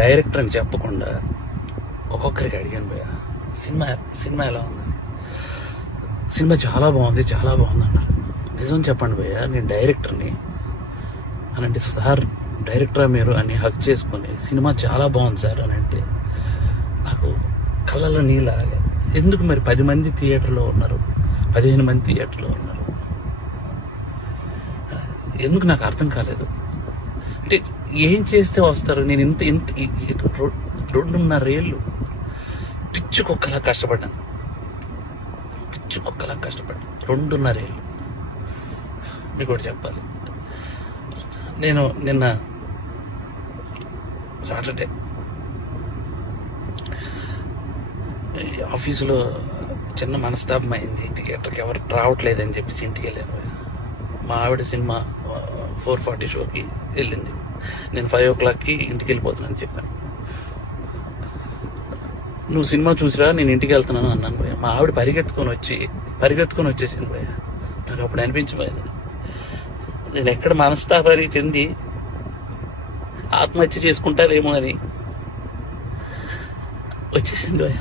Director అని చెప్పకుండా ఒక్కొక్కరికి అడిగాను భయ్య, సినిమా ఎలా ఉందని. సినిమా చాలా బాగుంది అన్నారు. నిజం చెప్పండి భయ్య, నేను డైరెక్టర్ని అని అంటే, సార్ డైరెక్టరా మీరు అని హక్ చేసుకొని సినిమా చాలా బాగుంది సార్ అని అంటే నాకు కళ్ళలో నీళ్ళు ఆగలేదు. ఎందుకు మరి 10 మంది థియేటర్లో ఉన్నారు, 15 మంది థియేటర్లో ఉన్నారు, ఎందుకు నాకు అర్థం కాలేదు. అంటే ఏం చేస్తే వస్తారు? నేను ఇంత 2.5 ఏళ్ళు పిచ్చుకొక్కలా కష్టపడ్డాను. 2.5 ఏళ్ళు. మీకు ఒకటి చెప్పాలి, నేను నిన్న సాటర్డే ఆఫీసులో చిన్న మనస్తాపం అయింది. థియేటర్కి ఎవరు రావట్లేదని చెప్పేసి ఇంటికి వెళ్ళాను. మా ఆవిడ సినిమా 4:40 షోకి వెళ్ళింది. నేను 5 o'clockకి ఇంటికి వెళ్ళిపోతున్నాను చెప్పాను. నువ్వు సినిమా చూసిరా, నేను ఇంటికి వెళ్తున్నాను అన్నాను భయ్య. మా ఆవిడ పరిగెత్తుకొని వచ్చేసింది భయ్య. నాకు అప్పుడు అనిపించిపోయింది, నేను ఎక్కడ మనస్తాపానికి చెంది ఆత్మహత్య చేసుకుంటారేమో అని వచ్చేసింది భయ్య.